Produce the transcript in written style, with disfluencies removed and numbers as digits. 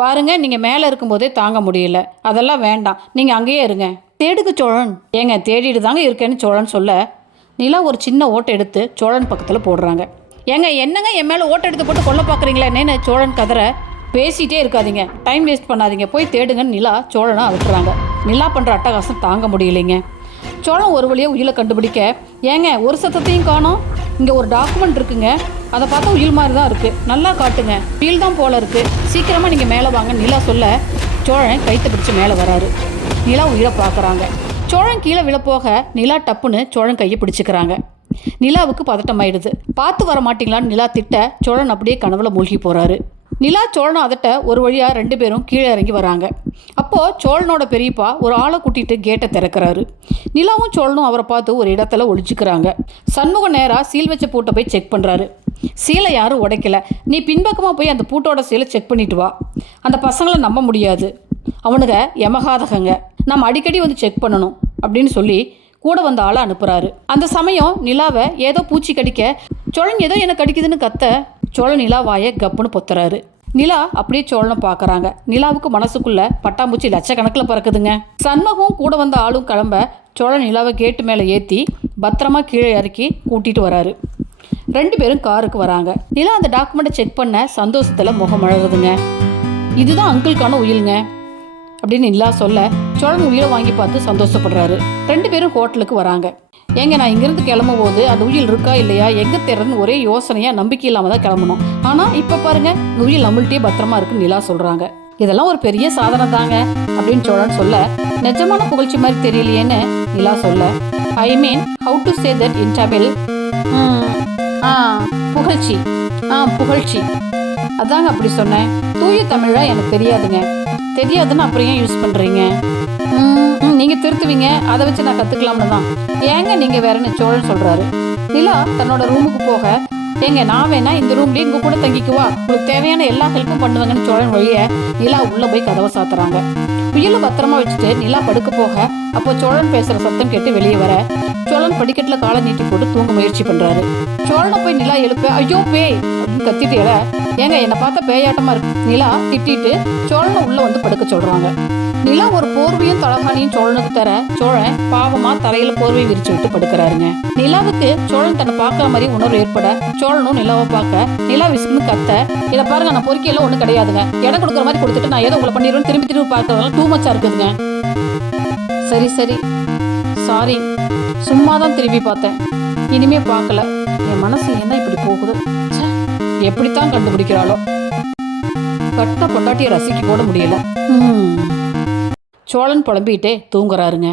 பாருங்க, நீங்கள் மேலே இருக்கும்போதே தாங்க முடியல. அதெல்லாம் வேண்டாம், நீங்கள் அங்கேயே இருங்க. தேடுக்கு சோழன். ஏங்க, தேடிட்டு தாங்க இருக்கேன்னு சோழன் சொல்ல, நிலா ஒரு சின்ன ஓட்டை எடுத்து சோழன் பக்கத்தில் போடுறாங்க. ஏங்க, என்னங்க என் மேலே ஓட்டை எடுத்து போட்டு கொல்ல பார்க்குறீங்களா என்னன்னு சோழன் கதற. பேசிகிட்டே இருக்காதீங்க, டைம் வேஸ்ட் பண்ணாதீங்க, போய் தேடுங்கன்னு நிலா சோழனை அவுட்டுறாங்க. நிலா பண்ணுற அட்டகாசம் தாங்க முடியலைங்க. சோழன் ஒரு வழியாக உயிரை கண்டுபிடிக்க, ஏங்க ஒரு சத்தத்தையும் காணோம், இங்கே ஒரு டாக்குமெண்ட் இருக்குங்க, அதை பார்த்தா உயில் மாதிரி தான் இருக்குது, நல்லா காட்டுங்க, உயில் தான் போல இருக்குது, சீக்கிரமாக நீங்கள் மேலே வாங்க நிலா சொல்ல, சோழன் கைத்தை பிடிச்சி மேலே வராரு. நிலா உயிரை பார்க்குறாங்க. சோழன் கீழே விழப்போக நிலா டப்புன்னு சோழன் கையை பிடிச்சிக்கிறாங்க. நிலாவுக்கு பதட்டமாயிடுது. பார்த்து வர மாட்டீங்களான்னு நிலா திட்ட, சோழன் அப்படியே கனவுல மூழ்கி போகிறாரு. நிலா சோழனை அதட்ட ஒரு வழியாக 2 பேரும் கீழே இறங்கி வராங்க. அப்போது சோழனோட பெரியப்பா ஒரு ஆளை கூட்டிகிட்டு கேட்டை திறக்கிறாரு. நிலாவும் சோழனும் அவரை பார்த்து ஒரு இடத்துல ஒழிச்சிக்கிறாங்க. சண்முகம் நேராக சீல் வச்ச பூட்டை போய் செக் பண்ணுறாரு. சீலை யாரும் உடைக்கல. நீ பின்பக்கமாக போய் அந்த பூட்டோட சீலை செக் பண்ணிட்டு வா. அந்த பசங்களை நம்ப முடியாது, அவனுங்க யமகாதகங்க, நம்ம அடிக்கடி வந்து செக் பண்ணணும் அப்படின்னு சொல்லி கூட வந்த ஆளை அனுப்புகிறாரு. அந்த சமயம் நிலாவை ஏதோ பூச்சி கடிக்க, சோழன் ஏதோ என்ன கடிக்குதுன்னு கத்த, சோழன் நிலா வாயை கப்புன்னு பொத்துறாரு. நிலா அப்படியே சோழனை பார்க்குறாங்க. நிலாவுக்கு மனசுக்குள்ள பட்டாம்பூச்சி லட்சக்கணக்கில் பறக்குதுங்க. சண்முகம் கூட வந்த ஆளும் கிளம்ப, சோழன் நிலாவை கேட்டு மேலே ஏற்றி பத்திரமா கீழே இறக்கி கூட்டிகிட்டு வராரு. 2 பேரும் காருக்கு வராங்க. நிலா அந்த டாக்குமெண்ட்டை செக் பண்ண சந்தோஷத்தில் முகம் அழகுதுங்க. இதுதான் அங்கிளுக்கான உயிலுங்க அப்படின்னு நிலா சொல்ல, சோழன் உயிரை வாங்கி பார்த்து சந்தோஷப்படுறாரு. 2 பேரும் ஹோட்டலுக்கு வராங்க. ஏங்க, நான் இங்கேருந்து கிளம்பும் போது அந்த உயில் இருக்கா இல்லையா, எங்கே தேர்றதுன்னு ஒரே யோசனையாக நம்பிக்கை இல்லாமல் தான் கிளம்பணும். ஆனால் இப்போ பாருங்க, இந்த உயில் நம்மள்கிட்டே பத்திரமா இருக்குன்னு நிலா சொல்கிறாங்க. இதெல்லாம் ஒரு பெரிய சாதனை தாங்க அப்படின்னு சோழன் சொல்ல, நிஜமான புகழ்ச்சி மாதிரி தெரியலையேன்னு நிலா சொல்ல, I mean how to say that in Tamil. புகழ்ச்சி. புகழ்ச்சி அதாங்க அப்படி சொன்னேன். தூய தமிழா எனக்கு தெரியாதுங்க. தெரியாதுன்னு அப்புறம் ஏன் யூஸ் பண்ணுறீங்க? நீங்கள் திருத்துவீங்க, அதை வச்சு நான் கற்றுக்கலாம்னு தான். ஏங்க நீங்கள் வேறன்னு சோழன் சொல்கிறாரு. நிலா தன்னோட ரூமுக்கு போக, ஏங்க நான் வேணா இந்த ரூம்லேயே இங்கே கூட தங்கிக்குவா, உங்களுக்கு தேவையான எல்லா ஹெல்ப்பும் பண்ணுவாங்கன்னு சோழன் வழிய நிலா உள்ளே போய் கதவை சாத்துறாங்க. உயிரை பத்திரமா வச்சுட்டு நிலா படுக்க போக, அப்போ சோழன் பேசுகிற சத்தம் கேட்டு வெளியே வர, சோழன் படிக்கட்டில் காலை நீட்டி போட்டு தூங்க முயற்சி பண்ணுறாரு. சோழனை போய் நிலா எழுப்ப, ஐயோ பேய் அப்படின்னு கத்திட்டு எழ, ஏங்க என்னை பார்த்தா பேயாட்டமாக இருக்கு நிலா திட்டிட்டு சோழனை உள்ளே வந்து படுக்க சொல்கிறாங்க. நிலா ஒரு போர்வையும் தலகாணியும் சோழனுக்கு தர, சோழன் பாவமா தரையில போர்வை விரிச்சு விட்டு படுக்கிறாருங்க. நிலாவுக்கு சோழன் தன்னை பார்க்குற மாதிரி உணர்வு ஏற்பட, சோழனும் நிலாவை பார்க்க, நிலா விசுன்னு கத்த, இதை பாருங்க, நான் பொறுக்கையெல்லாம் ஒன்றும் கிடையாதுங்க, இடம் கொடுக்குற மாதிரி கொடுத்துட்டு நான் ஏதோ உங்களை பண்ணிடுவேன் திரும்பி திரும்பி பார்க்கறதுலாம் டூ மச்சா இருக்குதுங்க. சரி சரி, சாரி, சும்மா தான் திரும்பி பார்த்தேன், இனிமே பார்க்கல. என் மனசு என்ன இப்படி போகுது, எப்படித்தான் கண்டுபிடிக்கிறாளோ. கட்ட பொண்டாட்டியை ரசிக்க கூட முடியல. சோழன் புலம்பிகிட்டே தூங்குறாருங்க.